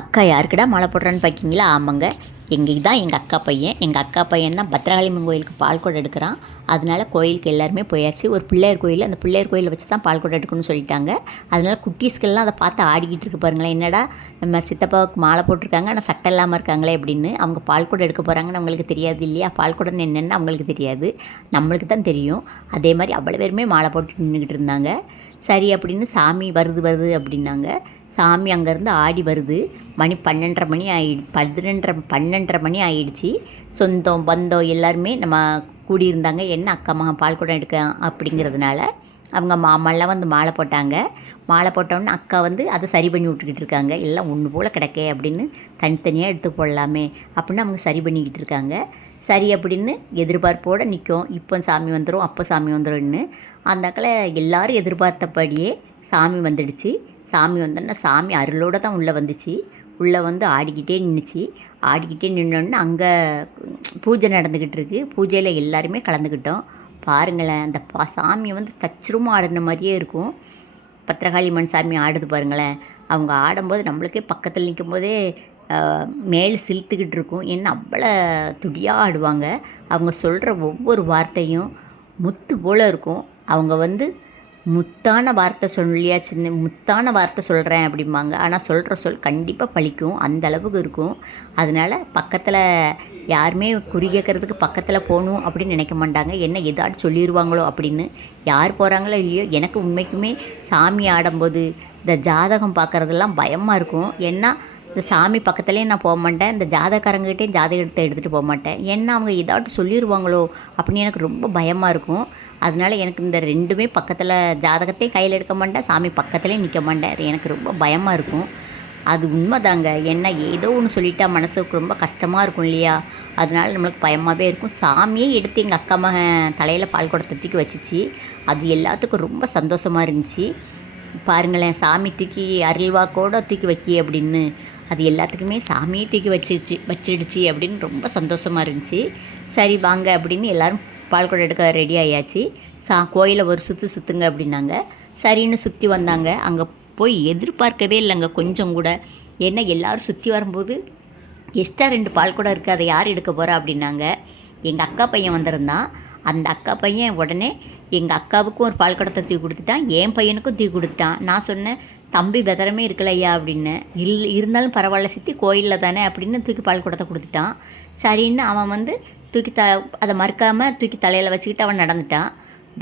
அக்கா யாருக்குடா மாலை போடுறான்னு பார்க்கிங்களா? ஆமாங்க, தான் எங்கள் அக்கா பையன். எங்கள் அக்கா பையன் தான் பத்ரகாளியம்மன் கோயிலுக்கு பால் குடம் எடுக்கிறான். அதனால கோயிலுக்கு எல்லாருமே போயாச்சு. ஒரு பிள்ளையார் கோயில், அந்த பிள்ளையார் கோயிலை வச்சு தான் பால் குடம் எடுக்கணும்னு சொல்லிட்டாங்க. அதனால குட்டீஸ்கள்லாம் அதை பார்த்து ஆடிக்கிட்டு இருக்கு பாருங்களேன். என்னடா நம்ம சித்தப்பாவுக்கு மாலை போட்டிருக்காங்க, ஆனால் சட்டை இல்லாமல் இருக்காங்களே அப்படின்னு. அவங்க பால் குடம் எடுக்க போகிறாங்கன்னு அவங்களுக்கு தெரியாது இல்லையா? பால் குடம் என்னென்னு அவங்களுக்கு தெரியாது, நம்மளுக்கு தான் தெரியும். அதே மாதிரி அவ்வளோ பேருமே மாலை போட்டு நின்றுக்கிட்டு இருந்தாங்க. சரி அப்படின்னு சாமி வருது வருது அப்படின்னாங்க. சாமி அங்கேருந்து ஆடி வருது. மணி 12:30 மணி பன்னெண்டரை மணி ஆகிடுச்சி. சொந்தம் பந்தம் எல்லாருமே நம்ம கூடியிருந்தாங்க. என்ன அக்கா மகன் பால் குடம் எடுக்க அப்படிங்கிறதுனால அவங்க மாமாலாம் வந்து மாலை போட்டாங்க. மாலை போட்டோன்னே அக்கா வந்து அதை சரி பண்ணி விட்டுக்கிட்டு இருக்காங்க. எல்லாம் ஒன்று போல் கிடக்கே அப்படின்னு தனித்தனியாக எடுத்து போடலாமே அப்படின்னு அவங்க சரி பண்ணிக்கிட்டு இருக்காங்க. சரி அப்படின்னு எதிர்பார்ப்போடு நிற்கும். இப்போ சாமி வந்துடும், அப்போ சாமி வந்துடும்னு. அந்த அக்களை எல்லோரும் எதிர்பார்த்தபடியே சாமி வந்துடுச்சு. சாமி வந்தோன்னா சாமி அருளோடு தான் உள்ளே வந்துச்சு. உள்ளே வந்து ஆடிக்கிட்டே நின்னோடனே அங்கே பூஜை நடந்துக்கிட்டு இருக்குது. பூஜையில் எல்லாருமே கலந்துக்கிட்டோம். பாருங்களேன், அந்த சாமியை வந்து தச்சுருமா ஆடின மாதிரியே இருக்கும். பத்திரகாளியம்மன் சாமி ஆடுது பாருங்களேன். அவங்க ஆடும்போது நம்மளுக்கே பக்கத்தில் நிற்கும் போதே மேல் சிலுத்துக்கிட்டு இருக்கும். ஏன்னா அவ்வளோ துடியாக ஆடுவாங்க. அவங்க சொல்கிற ஒவ்வொரு வார்த்தையும் முத்து போல் இருக்கும். அவங்க வந்து முத்தான வார்த்தை சொல்லியா, சின்ன முத்தான வார்த்தை சொல்கிறேன் அப்படிம்பாங்க. ஆனால் சொல்கிற சொல் கண்டிப்பாக பழிக்கும், அந்த அளவுக்கு இருக்கும். அதனால் பக்கத்தில் யாருமே குறி கேட்குறதுக்கு பக்கத்தில் போகணும் அப்படின்னு நினைக்க மாட்டாங்க. என்ன ஏதாச்சும் சொல்லிடுவாங்களோ அப்படின்னு. யார் போகிறாங்களோ இல்லையோ, எனக்கு உண்மைக்குமே சாமி ஆடும்போது இந்த ஜாதகம் பார்க்குறதெல்லாம் பயமாக இருக்கும். ஏன்னா இந்த சாமி பக்கத்துலேயே நான் போக மாட்டேன். இந்த ஜாதகக்காரங்கிட்டே ஜாதகத்தை எடுத்துகிட்டு போக மாட்டேன். ஏன்னா அவங்க ஏதாட்டும் சொல்லிடுவாங்களோ அப்படின்னு எனக்கு ரொம்ப பயமாக இருக்கும். அதனால் எனக்கு இந்த ரெண்டுமே பக்கத்தில், ஜாதகத்தையும் கையில் எடுக்க மாட்டேன், சாமி பக்கத்துலேயும் நிற்க மாட்டேன். அது எனக்கு ரொம்ப பயமாக இருக்கும். அது உண்மைதாங்க. ஏன்னா ஏதோ ஒன்று சொல்லிட்டா மனசுக்கு ரொம்ப கஷ்டமாக இருக்கும் இல்லையா? அதனால் நம்மளுக்கு பயமாகவே இருக்கும். சாமியே எடுத்து எங்கள் அக்கா மகன் தலையில் பால் குடத்தை தூக்கி வச்சிச்சு. அது எல்லாத்துக்கும் ரொம்ப சந்தோஷமாக இருந்துச்சு. பாருங்களேன், சாமி தூக்கி அருள்வாக்கோடு தூக்கி வைக்கி அப்படின்னு. அது எல்லாத்துக்குமே சாமியே தூக்கி வச்சிடுச்சு அப்படின்னு ரொம்ப சந்தோஷமாக இருந்துச்சு. சரி வாங்க அப்படின்னு எல்லோரும் பால் குடம் எடுக்க ரெடி ஆயாச்சு. கோயிலை ஒரு சுற்றுங்க அப்படின்னாங்க. சரின்னு சுற்றி வந்தாங்க. அங்கே போய் எதிர்பார்க்கவே இல்லைங்க கொஞ்சம் கூட. ஏன்னா எல்லோரும் சுற்றி வரும்போது எக்ஸ்ட்ரா 2 பால் குடம் இருக்குது, அதை யார் எடுக்க போகிறா அப்படின்னாங்க. எங்கள் அக்கா பையன் வந்திருந்தான். அந்த அக்கா பையன் உடனே எங்கள் அக்காவுக்கும் ஒரு பால் குடத்தை தூக்கி கொடுத்துட்டான், என் பையனுக்கும் தூக்கி கொடுத்துட்டான். நான் சொன்னேன், தம்பி பெதரமே இருக்கலையா அப்படின்னு. இருந்தாலும் பரவாயில்ல சித்தி, கோயிலில் தானே அப்படின்னு தூக்கி பால் குடத்தை கொடுத்துட்டான். சரின்னு அவன் வந்து தூக்கி அதை மறுக்காமல் தூக்கி தலையில் வச்சுக்கிட்டு அவன் நடந்துட்டான்.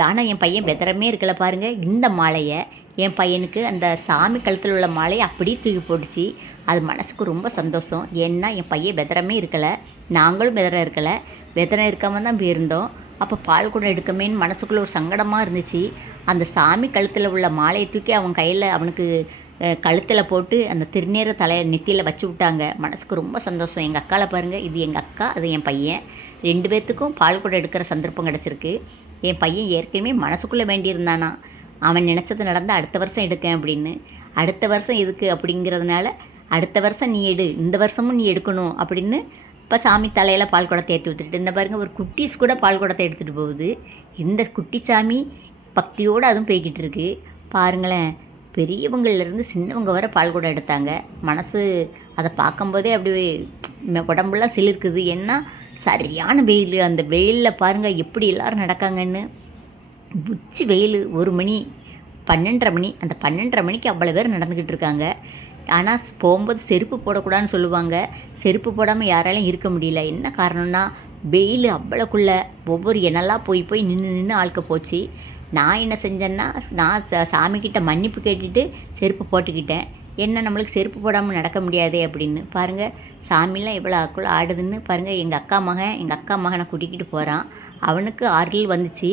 ஆனால் என் பையன் பெதரமே இருக்கலை பாருங்கள். இந்த மாலையை என் பையனுக்கு, அந்த சாமி கழுத்தில் உள்ள மாலையை அப்படியே தூக்கி போட்டுச்சு. அது மனசுக்கு ரொம்ப சந்தோஷம். ஏன்னா என் பையன் பெதரமே இருக்கலை, நாங்களும் பெதரம் இருக்கலை. பெதரம் இருக்காமல் தான் போயிருந்தோம். அப்போ பால் குடம் எடுக்கமேன்னு மனசுக்குள்ளே ஒரு சங்கடமாக இருந்துச்சு. அந்த சாமி கழுத்தில் உள்ள மாலையை தூக்கி அவன் கையில், அவனுக்கு கழுத்தில் போட்டு அந்த திருநீரை தலையை நெத்தியில் வச்சு விட்டாங்க. மனசுக்கு ரொம்ப சந்தோஷம். எங்கள் அக்காவை பாருங்கள், இது எங்கள் அக்கா, அது என் பையன். 2 பேர்த்துக்கும் பால் குடம் எடுக்கிற சந்தர்ப்பம் கிடச்சிருக்கு. என் பையன் ஏற்கனவே மனசுக்குள்ளே வேண்டியிருந்தானா, அவன் நினச்சது நடந்தால் அடுத்த வருஷம் எடுக்கேன் அப்படின்னு. அடுத்த வருஷம் எதுக்கு அப்படிங்கிறதுனால, அடுத்த வருஷம் நீ எடு, இந்த வருஷமும் நீ எடுக்கணும் அப்படின்னு இப்போ சாமி தலையில் பால் குடத்தை ஏற்றி விட்டுட்டு இந்த பாருங்கள், ஒரு குட்டீஸ் கூட பால் குடத்தை எடுத்துகிட்டு போகுது. இந்த குட்டி சாமி பக்தியோடு அதுவும் போய்கிட்டு இருக்கு பாருங்களேன். பெரியவங்கள்லேருந்து சின்னவங்க வர பால் குடம் எடுத்தாங்க. மனசு அதை பார்க்கும்போதே அப்படி உடம்புலாம் சிலிர்க்குது. ஏன்னா சரியான வெயில். அந்த வெயிலில் பாருங்கள் எப்படி எல்லோரும் நடக்காங்கன்னு. உச்சி வெயில், 1 மணி 12:30 மணி, அந்த 12:30 மணிக்கு அவ்வளோ பேர் நடந்துக்கிட்டு இருக்காங்க. ஆனால் போகும்போது செருப்பு போடக்கூடாதுன்னு சொல்லுவாங்க. செருப்பு போடாமல் யாராலையும் இருக்க முடியல. என்ன காரணம்னா வெயில் அவ்வளோக்குள்ளே ஒவ்வொரு எண்ணெல்லாம் போய் நின்று ஆழ்க்க போச்சு. நான் என்ன செஞ்சேன்னா, நான் சாமிக்கிட்ட மன்னிப்பு கேட்டுட்டு செருப்பு போட்டுக்கிட்டேன். என்ன நம்மளுக்கு செருப்பு போடாமல் நடக்க முடியாதே அப்படின்னு. பாருங்கள் சாமிலாம் எவ்வளோ ஆக்குள்ள ஆடுதுன்னு பாருங்கள். எங்கள் அக்கா மகனை கூட்டிக்கிட்டு போகிறான். அவனுக்கு அருள் வந்துச்சு.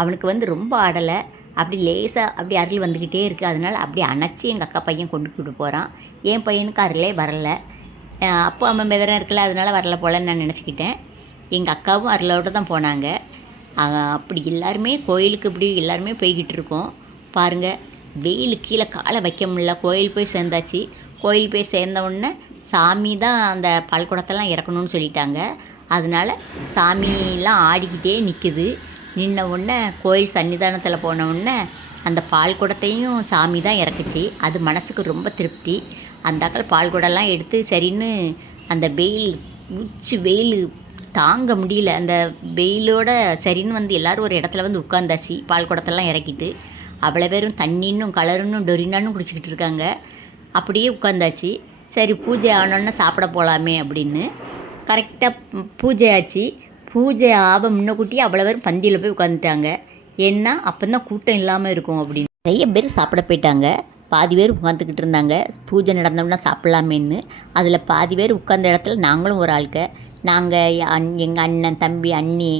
அவனுக்கு வந்து ரொம்ப ஆடலை, அப்படி லேசாக அப்படி அருள் வந்துக்கிட்டே இருக்குது. அதனால் அப்படி அணைச்சி எங்கள் அக்கா பையன் கொண்டுக்கிட்டு போகிறான். என் பையனுக்கு அருளே வரலை. அப்போ அவன் பெதரம் இருக்கல, அதனால் வரல போலன்னு நான் நினச்சிக்கிட்டேன். எங்கள் அக்காவும் அருளோடு தான் போனாங்க. அப்படி எல்லாருமே கோயிலுக்கு இப்படி எல்லாருமே போய்கிட்டு இருக்கோம் பாருங்கள். வெயில் கீழே காலை வைக்க முடியல. கோயில் போய் சேர்ந்தாச்சு. கோயில் போய் சேர்ந்த உடனே சாமி தான் அந்த பால் குடத்தெல்லாம் இறக்கணும்னு சொல்லிட்டாங்க. அதனால் சாமிலாம் ஆடிக்கிட்டே நிற்குது. நின்ன உடனே கோயில் சன்னிதானத்தில் போன உடனே அந்த பால் குடத்தையும் சாமி தான் இறக்குச்சு. அது மனசுக்கு ரொம்ப திருப்தி. அந்த ஆக்கள் பால் குடம்லாம் எடுத்து சரின்னு அந்த வெயில் தாங்க முடியல. அந்த வெயிலோட சரின்னு வந்து எல்லோரும் ஒரு இடத்துல வந்து உட்காந்தாச்சு. பால் குடத்தெல்லாம் இறக்கிட்டு அவ்வளோ பேரும் தண்ணின்னும் கலருன்னும் டொரினானும் குடிச்சிக்கிட்டு இருக்காங்க. அப்படியே உட்காந்தாச்சு. சரி பூஜை ஆனோன்னா சாப்பிட போகலாமே அப்படின்னு கரெக்டாக பூஜை ஆச்சு. பூஜை முன்னக்கூட்டியே அவ்வளோ பேரும் பந்தியில் போய் உட்காந்துட்டாங்க. ஏன்னா அப்போ தான் கூட்டம் இல்லாமல் இருக்கும் அப்படின்னு நிறைய பேர் சாப்பிட போயிட்டாங்க. பாதி பேர் உட்காந்துக்கிட்டு இருந்தாங்க. பூஜை நடந்தோம்னா சாப்பிட்லாமேன்னு. அதில் பாதி பேர் உட்காந்த இடத்துல நாங்களும் ஒரு ஆளுக்க. நாங்கள் எங்கள் அண்ணன், தம்பி, அண்ணி,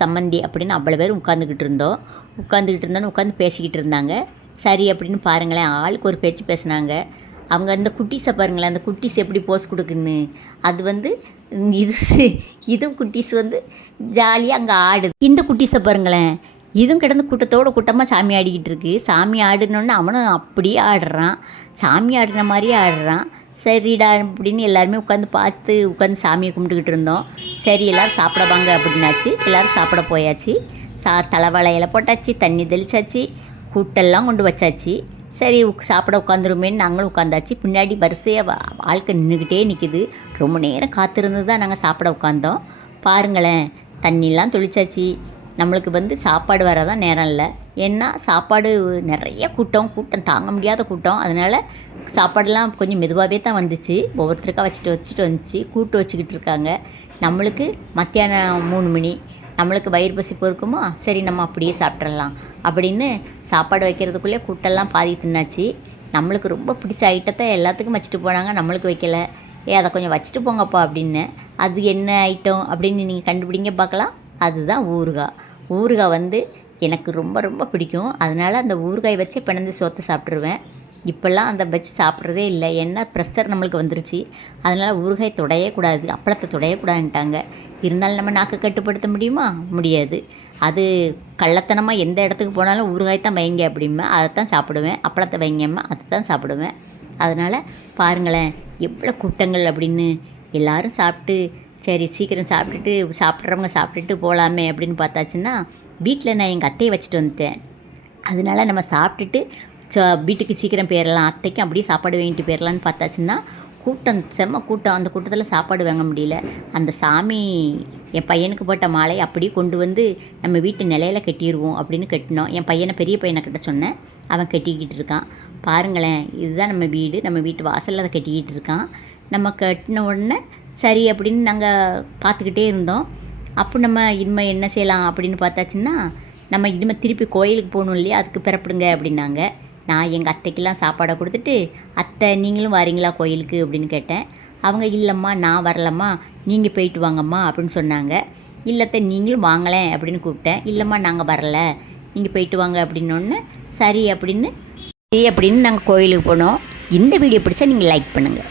சம்மந்தி அப்படின்னு அவ்வளோ பேர் உட்காந்துக்கிட்டு இருந்தோன்னு உட்காந்து பேசிக்கிட்டு இருந்தாங்க. சரி அப்படின்னு பாருங்களேன், ஆளுக்கு ஒரு பேச்சு பேசுனாங்க. அவங்க அந்த குட்டீஸை பாருங்களேன், அந்த குட்டீஸ் எப்படி போஸ் கொடுக்குன்னு. அது வந்து இது குட்டீஸ் வந்து ஜாலியாக அங்கே ஆடுது. இந்த குட்டீஸை பாருங்களேன், இதுவும் கிடந்து கூட்டமாக சாமி ஆடிக்கிட்டு இருக்கு. சாமி ஆடினோன்னு அவனும் அப்படியே ஆடுறான், சாமி ஆடின மாதிரியே ஆடுறான். சரிடா அப்படின்னு எல்லாருமே உட்காந்து சாமியை கும்பிட்டுக்கிட்டு இருந்தோம். சரி எல்லோரும் சாப்பிட வாங்க அப்படின்னாச்சு. எல்லோரும் சாப்பிட போயாச்சு. தலைவாழை இலை போட்டாச்சு, தண்ணி தெளிச்சாச்சு, கூட்டெல்லாம் கொண்டு வச்சாச்சு. சரி சாப்பிட உட்காந்துருமேன்னு நாங்களும் உட்காந்தாச்சு. பின்னாடி வரிசையாக ஆட்கள் நின்றுக்கிட்டே நிற்கிது. ரொம்ப நேரம் காத்திருந்து தான் நாங்கள் சாப்பிட உட்காந்தோம். பாருங்களேன், தண்ணிலாம் தெளிச்சாச்சு. நம்மளுக்கு வந்து சாப்பாடு வர தான் நேரம் இல்லை. ஏன்னா சாப்பாடு நிறைய கூட்டம் தாங்க முடியாத கூட்டம். அதனால் சாப்பாடெலாம் கொஞ்சம் மெதுவாகவே தான் வந்துச்சு. ஒவ்வொருத்தருக்கா வச்சுட்டு வந்துச்சு. கூட்டு வச்சுக்கிட்டு இருக்காங்க. நம்மளுக்கு மத்தியானம் 3 மணி. நம்மளுக்கு வயிறு பசி பொறுக்குமா, சரி நம்ம அப்படியே சாப்பிட்றலாம் அப்படின்னு சாப்பாடு வைக்கிறதுக்குள்ளே கூட்டெல்லாம் பாதி தின்னாச்சு. நம்மளுக்கு ரொம்ப பிடிச்ச ஐட்டத்தை எல்லாத்துக்கும் வச்சுட்டு போனாங்க, நம்மளுக்கு வைக்கலை. அதை கொஞ்சம் வச்சுட்டு போங்கப்பா அப்படின்னு. அது என்ன ஐட்டம் அப்படின்னு நீங்கள் கண்டுபிடிங்க பார்க்கலாம். அதுதான் ஊறுகாய் வந்து எனக்கு ரொம்ப ரொம்ப பிடிக்கும். அதனால் அந்த ஊறுகாய் வச்சே பிணைந்து சோற்று சாப்பிட்ருவேன். இப்போல்லாம் அந்த வச்சு சாப்பிட்றதே இல்லை. ஏன்னா ப்ரெஷர் நம்மளுக்கு வந்துருச்சு. அதனால் ஊறுகாய் தொடையே கூடாது, அப்பளத்தை தொடையக்கூடாதுன்ட்டாங்க. இருந்தாலும் நம்ம நாக்கு கட்டுப்படுத்த முடியாது. அது கள்ளத்தனமாக எந்த இடத்துக்கு போனாலும் ஊறுகாய் தான் வைங்க அப்படிம்பா, அதை தான் சாப்பிடுவேன். அப்பளத்தை வைங்கம்மா, அதை தான் சாப்பிடுவேன். அதனால் பாருங்களேன் எவ்வளோ கூட்டங்கள் அப்படின்னு. எல்லோரும் சாப்பிட்டு சரி சீக்கிரம் சாப்பிட்றவங்க சாப்பிட்டுட்டு போகலாமே அப்படின்னு பார்த்தாச்சுன்னா, வீட்டில் நான் எங்கள் அத்தையை வச்சுட்டு வந்துட்டேன். அதனால நம்ம சாப்பிட்டுட்டு வீட்டுக்கு சீக்கிரம் போயிடலாம், அத்தைக்கும் அப்படியே சாப்பாடு வாங்கிட்டு போயிடலான்னு பார்த்தாச்சுன்னா செம்ம கூட்டம். அந்த கூட்டத்தில் சாப்பாடு வாங்க முடியல. அந்த சாமி என் பையனுக்கு போட்ட மாலையை அப்படியே கொண்டு வந்து நம்ம வீட்டு நிலையில் கட்டிடுவோம் அப்படின்னு கட்டினோம். என் பெரிய பையனை கிட்ட சொன்னேன், அவன் கட்டிக்கிட்டு இருக்கான். பாருங்களேன், இதுதான் நம்ம வீட்டு வாசலில் அதை கட்டிக்கிட்டு இருக்கான். நம்ம கட்டின உடனே சரி அப்படின்னு நாங்கள் பார்த்துக்கிட்டே இருந்தோம். அப்போ நம்ம இனிமேல் என்ன செய்யலாம் அப்படின்னு பார்த்தாச்சுன்னா, நம்ம இனிமேல் திருப்பி கோயிலுக்கு போகணும் இல்லையா, அதுக்கு பிறப்பிடுங்க அப்படின்னாங்க. நான் எங்கள் அத்தைக்கெல்லாம் சாப்பாடை கொடுத்துட்டு, அத்தை நீங்களும் வரீங்களா கோயிலுக்கு அப்படின்னு கேட்டேன். அவங்க இல்லைம்மா நான் வரலம்மா, நீங்கள் போயிட்டு வாங்கம்மா அப்படின்னு சொன்னாங்க. இல்லத்தை நீங்களும் வாங்கலேன் அப்படின்னு கூப்பிட்டேன். இல்லைம்மா நாங்கள் வரல, நீங்கள் போயிட்டு வாங்க அப்படின்னோடனே சரி அப்படின்னு நாங்கள் கோயிலுக்கு போனோம். இந்த வீடியோ பிடிச்சா நீங்கள் லைக் பண்ணுங்கள்.